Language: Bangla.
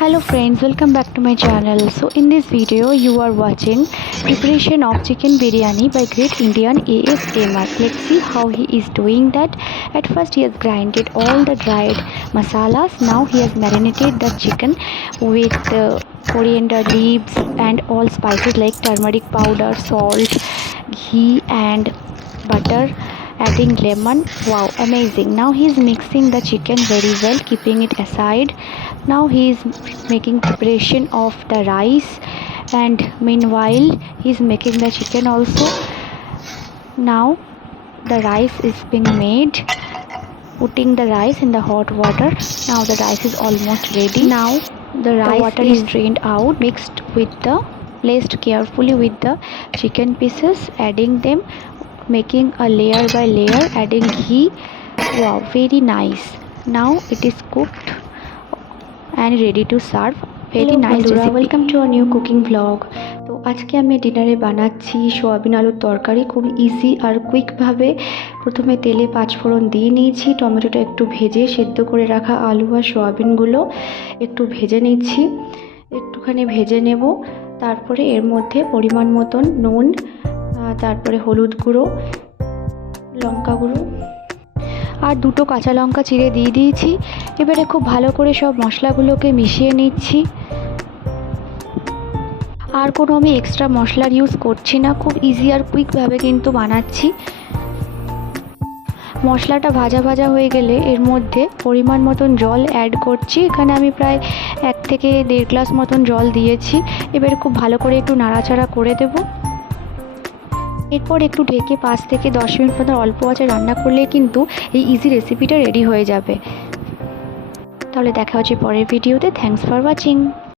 Hello friends, welcome back to my channel. So in this video you are watching preparation of chicken biryani by Great Indian ASMR. Let's see how he is doing that. At first he has grinded all the dried masalas. Now he has marinated the chicken with coriander leaves and all spices like turmeric powder, salt, ghee and butter, adding lemon. Wow, amazing. Now he is mixing the chicken very well, keeping it aside. Now he is making preparation of the rice, and meanwhile he is making the chicken also. Now the rice is being made, putting the rice in the hot water. Now the rice is almost ready. Now the water is drained out, mixed with the, placed carefully with the chicken pieces, adding them, making a layer by layer, adding ghee. Wow, very nice. Now it is cooked and ready to serve. Very nice recipe. Welcome to a new cooking vlog. তো আজকে আমি ডিনারে বানাচ্ছি সোয়াবিন আলুর তরকারি। খুব ইজি আর কুইকভাবে প্রথমে তেলে 5 ফোড়ন দিয়ে নিয়েছি, টমেটোটা একটু ভেজে সেদ্ধ করে রাখা আলু আর সোয়াবিনগুলো একটু ভেজে নিচ্ছি, একটুখানি ভেজে নেব। তারপরে এর মধ্যে পরিমাণ মতন নুন, তারপরে হলুদ গুঁড়ো, লঙ্কা গুঁড়ো আর দুটো কাঁচা লঙ্কা চিড়ে দিয়ে দিয়েছি। এবারে খুব ভালো করে সব মশলাগুলোকে মিশিয়ে নিচ্ছি। আর কোনো আমি এক্সট্রা মশলার ইউজ করছি না, খুব ইজি আর কুইকভাবে কিন্তু বানাচ্ছি। মশলাটা ভাজা ভাজা হয়ে গেলে এর মধ্যে পরিমাণ মতন জল অ্যাড করছি। এখানে আমি প্রায় 1 থেকে 1.5 গ্লাস মতন জল দিয়েছি। এবারে খুব ভালো করে একটু নাড়াচাড়া করে দেব। এরপর একটু ঢেকে 5 থেকে 10 মিনিট মতো অল্প আঁচে রান্না করলে কিন্তু এই ইজি রেসিপিটা রেডি হয়ে যাবে। তাহলে দেখা হচ্ছে পরের ভিডিওতে। Thanks for watching.